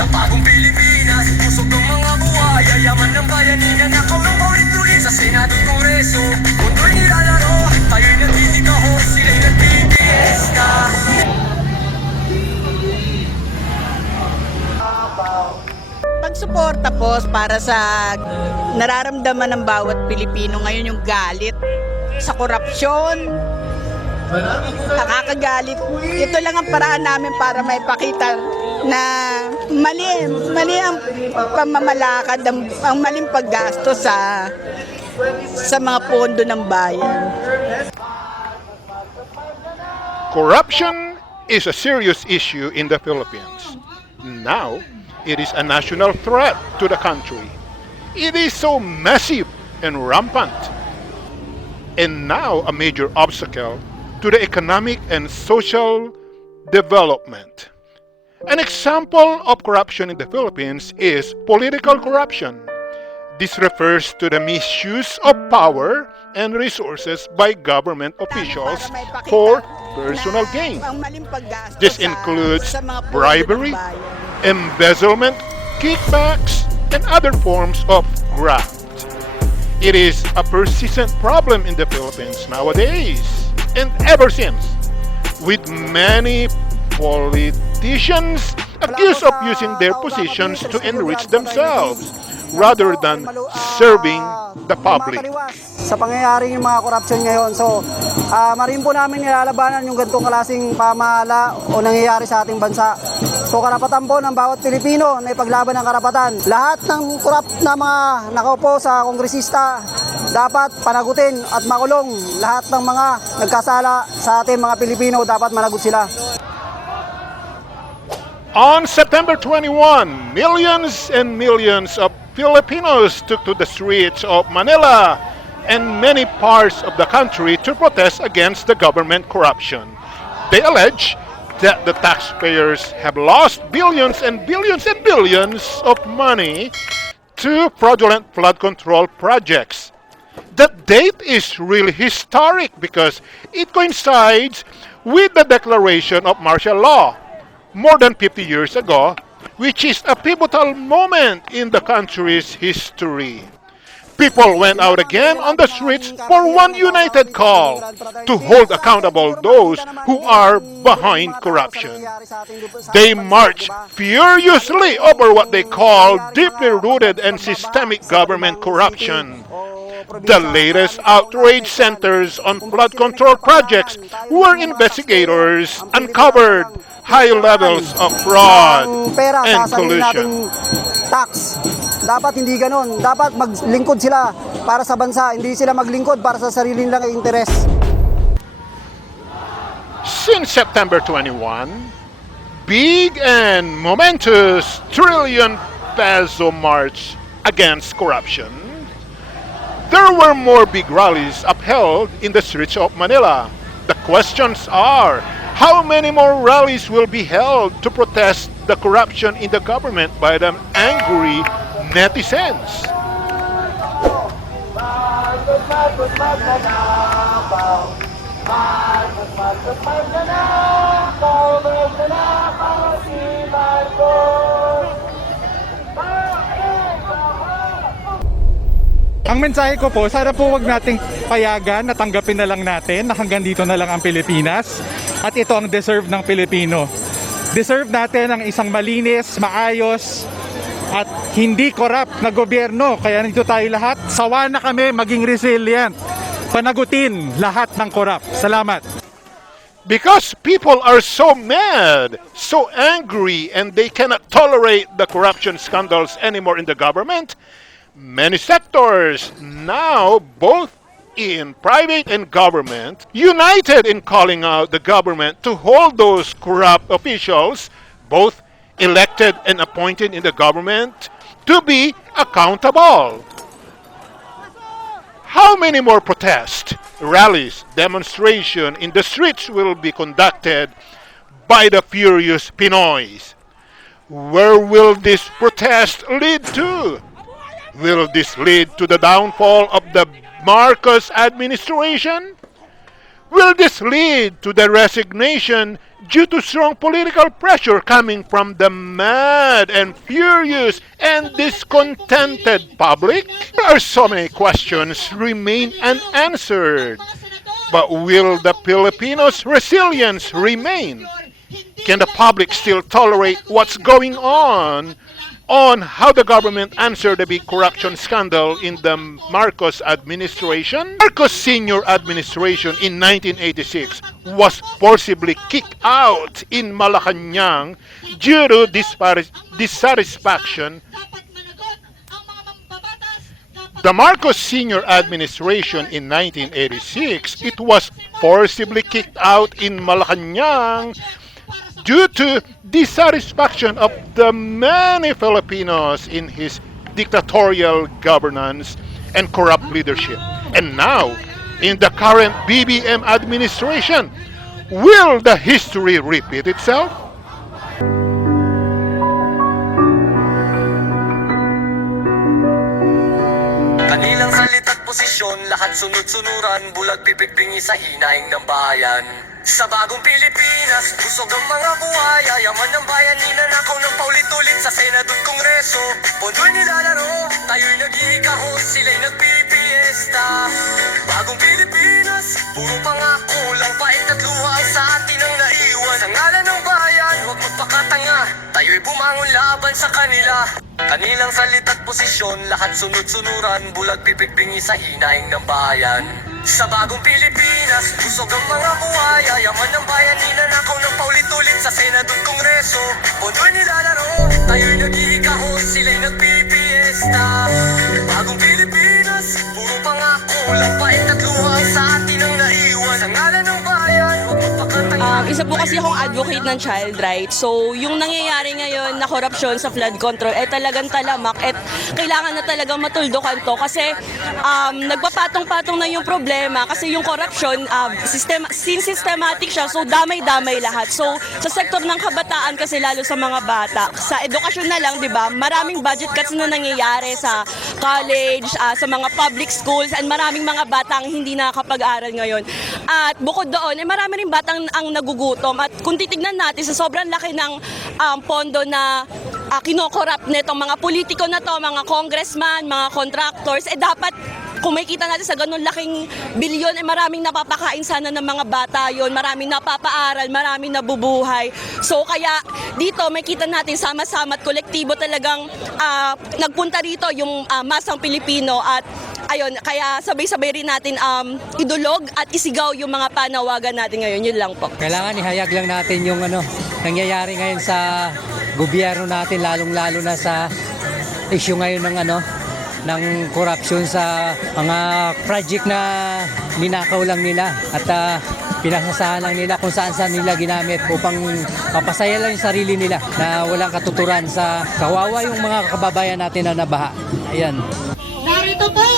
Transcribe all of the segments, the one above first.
Sa bagong Pilipinas, pusok ng mga buhay Yayaman ng bayanihan, nakaw ng paulit-ulit Sa Senado at Kongreso, mundo'y nilalaro Tayo'y nagtitikaho, sila'y nagtitiesta Pagsuporta po para sa nararamdaman ng bawat Pilipino ngayon yung galit sa korupsyon. Nakakagalit. Ito lang ang paraan namin para may pakita na mali, mali ang pamamalakad, ang, ang maling paggasto sa sa mga pondo ng bayan. Corruption is a serious issue in the Philippines. Now, it is a national threat to the country. It is so massive and rampant. And now, a major obstacle to the economic and social development. An example of corruption in the Philippines is political corruption. This refers to the misuse of power and resources by government officials for personal gain. This includes bribery, embezzlement, kickbacks, and other forms of graft. It is a persistent problem in the Philippines nowadays and ever since, with many politicians accused of using their positions to enrich themselves rather than serving the public. Sa pangyayari yung mga korupsyon ngayon. So, ah marin po namin nilalabanan yung ganitong klaseng pamahala o nangyayari sa ating bansa. So, karapatan po ng bawat Pilipino na ipaglaban ng karapatan. Lahat ng korap na mga nakaupo sa kongresista dapat panagutin at makulong. Lahat ng mga nagkasala sa ating mga Pilipino dapat managot sila. On September 21, millions and millions of Filipinos took to the streets of Manila and many parts of the country to protest against the government corruption. They allege that the taxpayers have lost billions and billions and billions of money to fraudulent flood control projects. The date is really historic because it coincides with the declaration of martial law more than 50 years ago, which is a pivotal moment in the country's history. People went out again on the streets for one united call to hold accountable those who are behind corruption. They march furiously over what they call deeply rooted and systemic government corruption. The latest outrage centers on flood control projects where investigators uncovered high levels of fraud pera and sarili nating collusion. tax. Dapat hindi ganon. Dapat maglingkod sila para sa bansa. Hindi sila maglingkod para sa sarili nilang interes. Since September 21, big and momentous trillion peso march against corruption. There were more big rallies upheld in the streets of Manila. The questions are how many more rallies will be held to protest the corruption in the government by the angry netizens? Ang mensahe ko po, sana po wag nating payagan na tanggapin na lang natin na hanggang dito na lang ang Pilipinas at ito ang deserve ng Pilipino. Deserve natin ang isang malinis, maayos at hindi corrupt na gobyerno. Kaya nandito tayo lahat, sawa na kami maging resilient. Panagutin lahat ng corrupt. Salamat. Because people are so mad, so angry, and they cannot tolerate the corruption scandals anymore in the government, many sectors now, both in private and government, united in calling out the government to hold those corrupt officials, both elected and appointed in the government, to be accountable. How many more protests, rallies, demonstration in the streets will be conducted by the furious Pinoys? Where will this protest lead to? Will this lead to the downfall of the Marcos administration? Will this lead to the resignation due to strong political pressure coming from the mad and furious and discontented public? There are so many questions remain unanswered. But will the Filipinos' resilience remain? Can the public still tolerate what's going on on how the government answered the big corruption scandal in the Marcos administration? Marcos senior administration in 1986 was forcibly kicked out in Malacanang due to dissatisfaction the Marcos Senior administration in 1986, it was forcibly kicked out in Malacanang due to dissatisfaction of the many Filipinos in his dictatorial governance and corrupt leadership. And now, in the current BBM administration, will the history repeat itself? Kanilang posisyon, lahat sunod-sunuran Bulag hinaing ng bayan Sa bagong Pilipinas, busog ang mga buhay. Yaman ng bayan, ninanakaw ng paulit-ulit Sa Senado at Kongreso, pondo'y nilalaro Tayo'y nag-iikaho, sila'y nagpipiesta. Bagong Pilipinas, puro pangako Lang pait at luha ang sa atin ang naiwan. Sa ngalan ng bayan, huwag magpakatanga. Tayo'y bumangon laban sa kanila. Kanilang salita't posisyon, lahat sunod-sunuran. Bulag pipigpingi sa hinaing ng bayan Sa bagong Pilipinas, busog ang mga buhay. Yaman ng bayan, ninanakaw ng paulit-ulit Sa Senado at Kongreso, pondo'y nilalaro Tayo'y nag-iikaho, sila'y nagpipiesta Bagong Pilipinas, puro pangako Lang pait at luha. Sa atin ang naiwan. Sa ngalan ng bayan, huwag magpakatanga Um, isa po kasi akong advocate ng child rights. So, yung nangyayari ngayon na korupsyon sa flood control, eh talagang talamak. At kailangan na talagang matuldukan to kasi um, nagpapatong-patong na yung problema kasi yung corruption, um, system, systematic siya, so damay-damay lahat. So, sa sektor ng kabataan kasi lalo sa mga bata, sa edukasyon na lang, di ba, maraming budget cuts na nangyayari sa college, ah, sa mga public schools, and maraming mga batang hindi nakakapag-aral ngayon. At bukod doon, eh, marami rin batang ang nagugutom. At kung titignan natin sa sobrang laki ng um, pondo na uh, kinokorrupt nitong mga politiko na to, mga congressman, mga contractors, eh dapat kung makikita natin sa ganun laking bilyon, eh maraming napapakain sana ng mga bata yon, maraming napapaaral, maraming nabubuhay. So kaya dito makita natin sama-sama at kolektibo talagang ah, nagpunta rito yung ah, masang Pilipino at ayun, kaya sabay-sabay rin natin um, idulog at isigaw yung mga panawagan natin ngayon. Yun lang po. Kailangan ihayag lang natin yung ano nangyayari ngayon sa gobyerno natin lalong-lalo na sa issue ngayon ng ano ng corruption sa mga project na ninakaw lang nila at ah, pinasasahan lang nila kung saan saan nila ginamit upang mapasaya lang yung sarili nila na walang katuturan sa kawawa yung mga kababayan natin na nabaha. Ayan. Narito po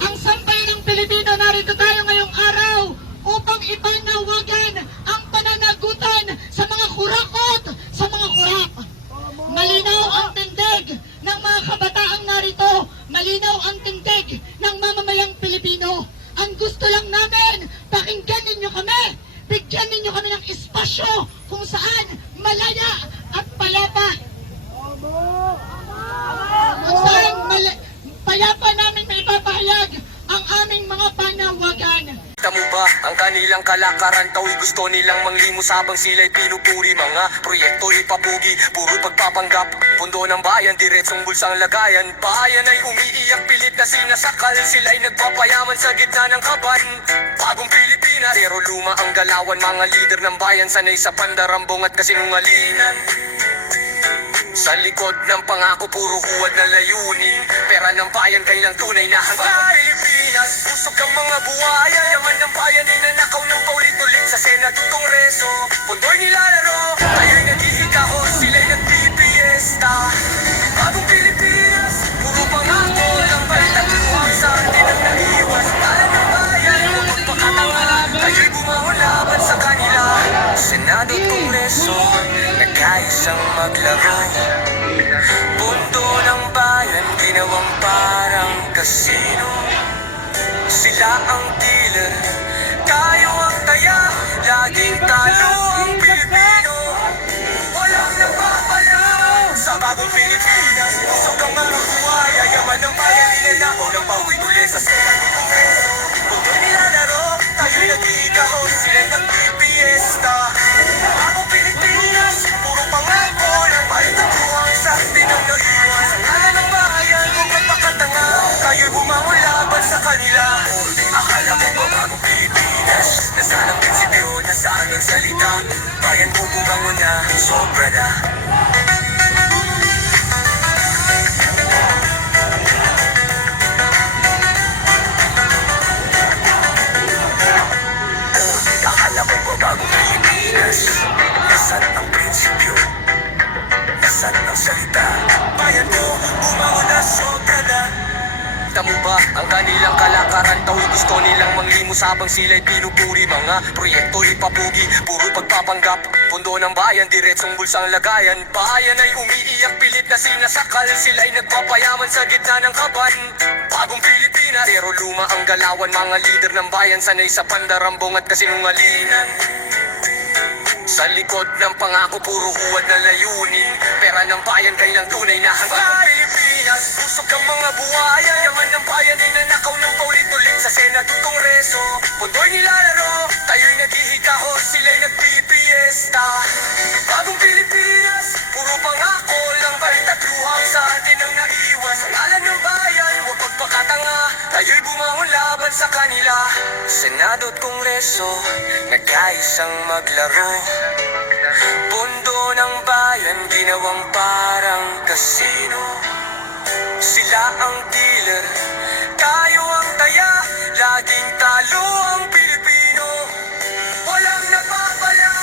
ang sampay ng Pilipino. Narito tayo ngayong araw upang ipanawagan ang pananagutan sa mga kurakot, sa mga kurak. Malinaw ang tindig ng mga kabataang narito. Malinaw ang tindig ng mamamayang Pilipino. Ang gusto lang namin, pakinggan ninyo kami. Bigyan ninyo kami ng espasyo kung saan malaya at palapa kung saan mali- payapa namin may papahayag ang aming mga panawagan. Kita mo ba ang kanilang kalakaran? Tao'y gusto nilang manglimos habang sila'y pinupuri. Mga proyekto ipapugi, puro pagpapanggap. Pundo ng bayan, diretsong bulsang lagayan. Bayan ay umiiyak, pilit na sinasakal. Sila'y nagpapayaman sa gitna ng kaban. Bagong Pilipinas, pero luma ang galawan. Mga lider ng bayan, sanay sa pandarambong at kasinungalingan. Sa likod ng pangako puro huwad na layunin. Pera ng bayan kailang tunay na hanggang Pilipinas, busog ang mga buhaya. Yaman ng bayan ay nanakaw ng paulit-ulit Sa Senado at Kongreso, pundo'y nilalaro. Tayo'y naghihigaho, sila'y nagpipiesta Bagong Pilipinas, puro pangako Lang balik at luwang sa atin ang naiwas Kala ng bayan, huwag magpakatanga Tayo'y bumahon laban sa kanila. Senado at Kongreso, nagkaisang maglaro. Pundo ng bayan, ginawang parang kasino Sila ang dealer, tayo ang Laging talo ang Pilipino. Walang napapalaw. Sa bagong Pilipinas Usok ang mga buhay Yaman ng bayan Ninanakaw ng pauwi uli sa silang kongreso. Kung nilalaro. Tayo'y nag-iikahon. Sila'y nagpipiesta Bagong Pilipinas Puro pangako Ng bayan tatuang sa tinang naiwan. Sa ngalan ng bayan Kung magpakatanga Tayo'y bumangon sa kanila Bayan mo bumangon na. Sobra na Tamo ba ang kanilang kalakaran Tao'y gusto nilang manglimos habang sila'y pinupuri. Mga proyekto ipapugi, puro pagpapanggap. Pundo ng bayan, diretsong bulsang lagayan. Bayan ay umiiyak, pilit na sinasakal. Sila'y nagpapayaman sa gitna ng kaban. Bagong Pilipinas, pero luma ang galawan. Mga leader ng bayan, sanay sa pandarambong at kasinungalingan sa likod ng pangako puro huwad na layunin. Pera ng bayan kailang tunay na hanggang Pilipinas Usok ang mga buhaya Yaman ng bayan ay ng paulit-ulit Sa Senado at Kongreso. Pundo'y nilalaro Tayo'y naghihikahon Sila'y nagpipiesta. Bagong Pilipinas Puro pangako lang Kahit at luhang sa atin ang naiwan. Ngalan ng bayan Huwag pagpakatanga Tayo'y bumangon laban sa kanila. Senado at Kongreso Nagkaisang maglaro. Pundo ng bayan ginawang parang kasino. Sila ang dealer, tayo ang taya Laging talo ang Pilipino. Walang napapala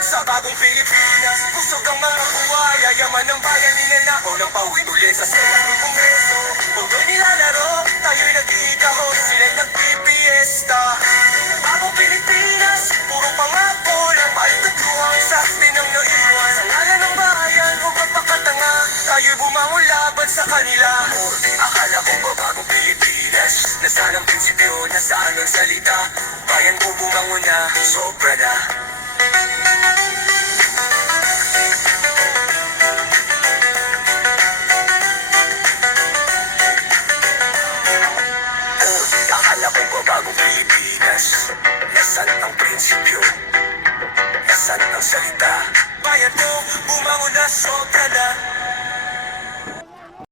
sa bagong Pilipinas. Pusok ang mga buhaya, yaman ng bayan Ninanakaw ng pauwi uli sa Senado at Kongreso Pundo nilalaro, tayo'y nag-iikahon Sila'y nagpipiesta Bagong Pilipinas, puro pangako lang Palitatuhang sa tinang naiwan Sa ngalan ng bayan, huwag magpakatanga Tayo'y bumangon laban sa kanila. Akala ko ba bagong Pilipinas Nasaan ang prinsipyo, nasaan ang salita. Bayan ko bumangon na, sobra na bagong Pilipinas. Nasaan ang prinsipyo? Nasaan ang salita? Bayan mo, bumangon na sobra na